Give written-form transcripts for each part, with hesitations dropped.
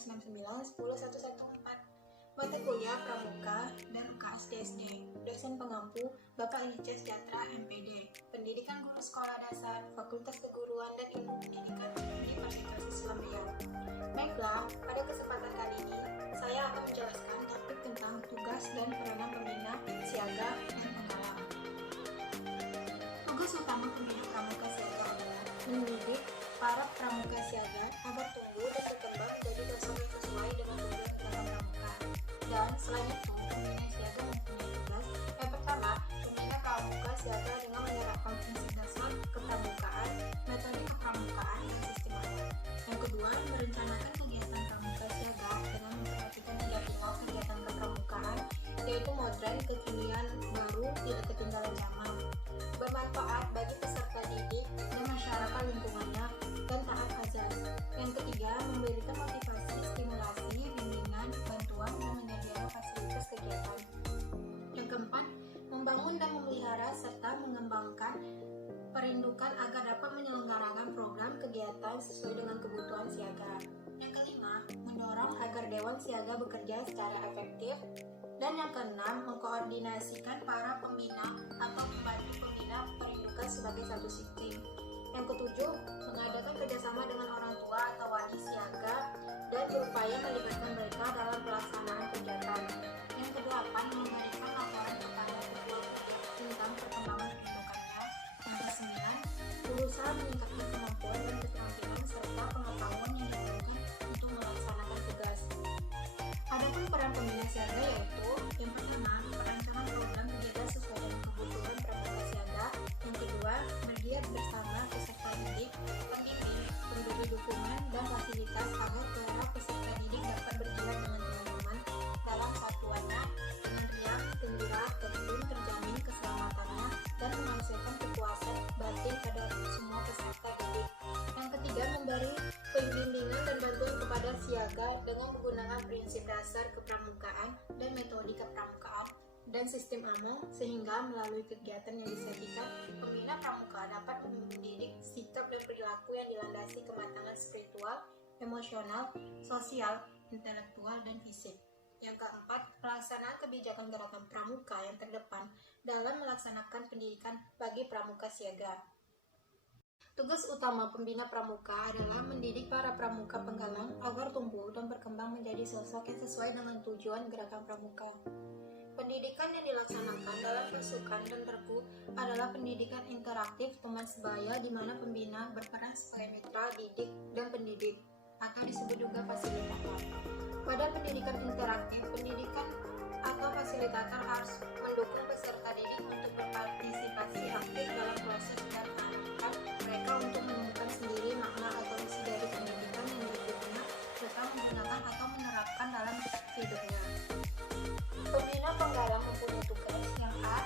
159 Mata kuliah Pramuka dan UKS DSD. Dosen pengampu Bapak Ica Sejahtera MPD. Pendidikan Guru Sekolah Dasar Fakultas Keguruan dan Ilmu Pendidikan Universitas Islam Riau. Baiklah, pada kesempatan kali ini saya akan menjelaskan topik tentang tugas dan peranan pembina siaga dan penggalang. Tugas utama pembina pramuka siaga adalah mendidik para pramuka siaga agar tumbuh dan berkembang menjadi sosok yang sesuai dengan tujuan utama pramuka. Dan selain itu, pembina siaga mempunyai tugas yang pertama, pembina pramuka siaga dengan menerapkan prinsip dasar kepramukaan, metode kepramukaan, dan sistem amal. Yang kedua, merencanakan kegiatan pramuka siaga dengan memperhatikan 3 pilar kegiatan kepramukaan, yaitu modern, kekinian, baru, tidak ketinggalan zaman, bermanfaat bagi peserta didik dan masyarakat lingkungannya, dan taat azas. Yang ketiga, memberikan motivasi, stimulasi, bimbingan, bantuan, dan menyediakan fasilitas kegiatan. Yang keempat, membangun dan memelihara serta mengembangkan perindukan agar dapat menyelenggarakan program kegiatan sesuai dengan kebutuhan siaga. Yang kelima, mendorong agar Dewan Siaga bekerja secara efektif. Dan yang keenam, mengkoordinasikan para pembina atau membantu pembina perindukan sebagai satu sistem. Yang ketujuh, mengadakan kerjasama dengan orang tua atau wali siaga dan berupaya melibatkan mereka dalam pelaksanaan kegiatan. Yang kedelapan, memberikan laporan kepada ketua tentang perkembangan perindukannya. Yang kesembilan, berusaha meningkatkan kemampuan dan keterampilan serta pengetahuan yang dibutuhkan untuk melaksanakan tugas. Adapun peran pembina siaga yaitu yang pertama, perancangan program kegiatan sesuai dengan kebutuhan pramuka siaga. Yang kedua, bergiat bersama peserta didik, pembimbing, pemberi dukungan dan fasilitas agar para peserta didik dapat bergerak dengan teman-teman dalam satuannya dengan riang, gembira, tertib, terjamin keselamatannya dan menghasilkan kepuasan batin pada semua peserta didik. Yang ketiga, memberi pembimbingan dan bantuan kepada siaga dengan menggunakan prinsip dasar kepramukaan dan metode kepramukaan dan sistem AMO, sehingga melalui kegiatan yang disajikan, pembina pramuka dapat mendidik sikap dan perilaku yang dilandasi kematangan spiritual, emosional, sosial, intelektual, dan fisik. Yang keempat, pelaksanaan kebijakan gerakan pramuka yang terdepan dalam melaksanakan pendidikan bagi pramuka siaga. Tugas utama pembina pramuka adalah mendidik para pramuka penggalang agar tumbuh dan berkembang menjadi sosok yang sesuai dengan tujuan gerakan pramuka. Pendidikan yang dilaksanakan dalam pasukan dan terku adalah pendidikan interaktif teman sebaya di mana pembina berperan sebagai mitra didik dan pendidik atau disebut juga fasilitator. Pada pendidikan interaktif, pendidikan atau fasilitator harus mendukung peserta didik untuk berpartisipasi aktif dalam proses dan mengarahkan mereka untuk menemukan sendiri makna atau isi dari pendidikan yang diikutinya serta menggunakan atau menerapkan dalam hidupnya. Pembina penggalang mempunyai tugas yang A.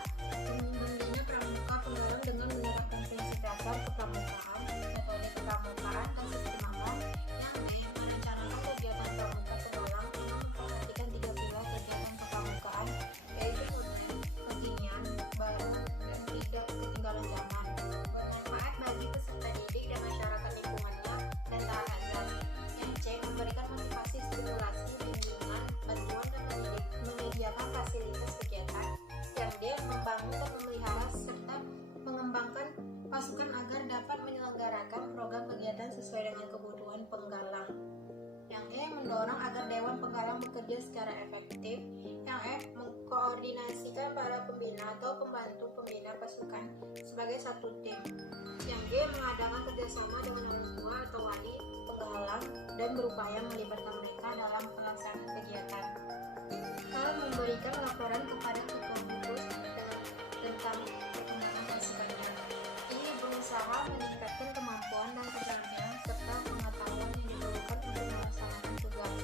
Membina pramuka penggalang dengan menerapkan prinsip dasar kepramukaan, metode kepramukaan, dan sistem amal. Yang B. Merencanakan kegiatan pramuka penggalang dengan memperhatikan 3 pilar kegiatan kepramukaan, yaitu modern, kekinian, baru, dan tidak ketinggalan zaman. Bermanfaat bagi peserta didik dan masyarakat lingkungannya dan taat azas. Yang C. Memberikan motivasi, stimulasi, bimbingan, bantuan, dan menyediakan fasilitas kegiatan. Yang D. Membangun dan memelihara serta mengembangkan pasukan agar dapat menyelenggarakan program kegiatan sesuai dengan kebutuhan penggalang. Yang E. Mendorong agar Dewan Penggalang bekerja secara efektif. Yang F. Mengkoordinasikan para pembina atau pembantu pembina pasukan sebagai satu tim. Yang G. Mengadakan kerjasama dengan orang tua atau wali penggalang dan berupaya melibatkan mereka dalam pelaksanaan kegiatan. Memberikan laporan kepada ketua gugus tentang perkembangan pasukannya. Ini berusaha meningkatkan kemampuan dan keterampilan serta pengetahuan yang diperlukan untuk melaksanakan tugas.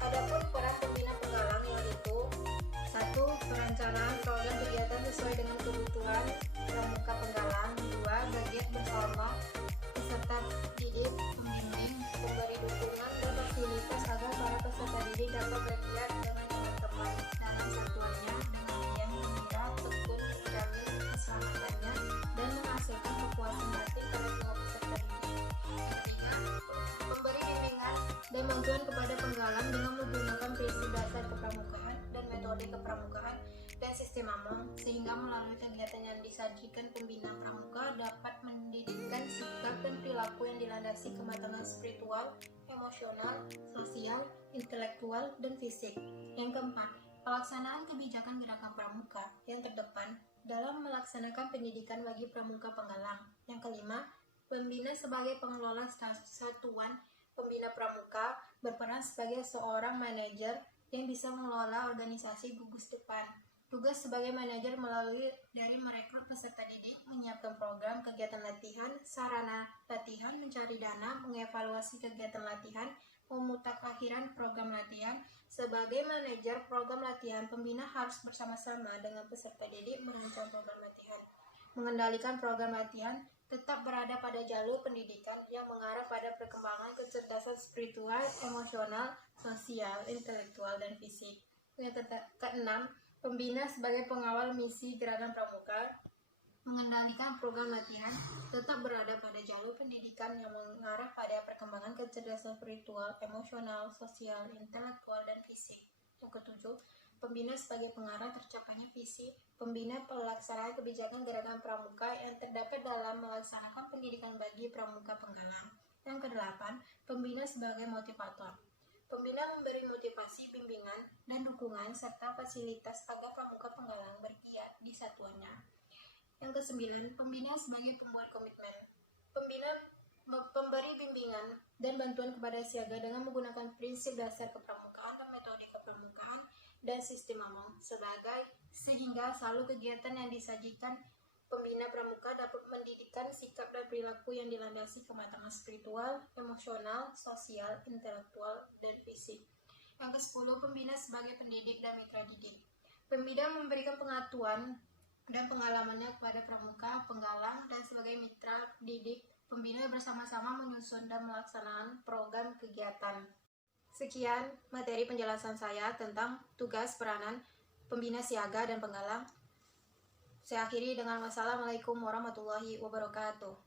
Adapun peran pembina penggalang yaitu 1. Perencanaan program kegiatan sesuai dengan kebutuhan pramuka penggalang. 2. Bergiat bersama peserta didik, pembimbing, pemberi dukungan dan fasilitas agar para peserta didik dapat bergiat dengan teman dalam satuannya dengan riang, gembira, tekun, terjamin keselamatannya dan menghasilkan kepuasan batin pada semua peserta didik. Ketiga, memberi bimbingan dan bantuan kepada penggalang dengan menggunakan prinsip dasar kepramukaan dan metode kepramukaan dan sistem Among, sehingga melalui kegiatan yang disajikan pembina pramuka dapat mendidikkan sikap dan perilaku yang dilandasi kematangan spiritual, emosional, sosial, intelektual, dan fisik. Yang keempat, pelaksanaan kebijakan gerakan pramuka yang terdepan dalam melaksanakan pendidikan bagi pramuka penggalang. Yang kelima, pembina sebagai pengelola satuan pembina pramuka berperan sebagai seorang manajer yang bisa mengelola organisasi gugus depan. Tugas sebagai manajer melalui dari merekrut peserta didik, menyiapkan program kegiatan latihan, sarana latihan, mencari dana, mengevaluasi kegiatan latihan, memutakhiran program latihan. Sebagai manajer program latihan, pembina harus bersama-sama dengan peserta didik merancang program latihan, mengendalikan program latihan, tetap berada pada jalur pendidikan yang mengarah pada perkembangan kecerdasan spiritual, emosional, sosial, intelektual, dan fisik. Yang keenam, pembina sebagai pengawal misi gerakan pramuka, mengendalikan program latihan, tetap berada pada jalur pendidikan yang mengarah pada perkembangan kecerdasan spiritual, emosional, sosial, intelektual, dan fisik. Yang ketujuh, pembina sebagai pengarah tercapainya visi pembina pelaksanaan kebijakan gerakan pramuka yang terdapat dalam melaksanakan pendidikan bagi pramuka penggalang. Yang kedelapan, pembina sebagai motivator. Pembina memberi motivasi, bimbingan, dan dukungan serta fasilitas agar pramuka penggalang bergiat di satuannya. Yang kesembilan, pembina sebagai pembuat komitmen. Pembina pemberi bimbingan dan bantuan kepada siaga dengan menggunakan prinsip dasar kepramukaan dan metode kepramukaan dan sistem Among sehingga selalu kegiatan yang disajikan pembina pramuka dapat mendidikkan sikap dan perilaku yang dilandasi kematangan spiritual, emosional, sosial, intelektual, dan fisik. Yang ke-10, pembina sebagai pendidik dan mitra didik. Pembina memberikan pengetahuan dan pengalamannya kepada pramuka, penggalang, dan sebagai mitra didik, pembina bersama-sama menyusun dan melaksanakan program kegiatan. Sekian materi penjelasan saya tentang tugas peranan pembina siaga dan penggalang. Saya akhiri dengan wassalamualaikum warahmatullahi wabarakatuh.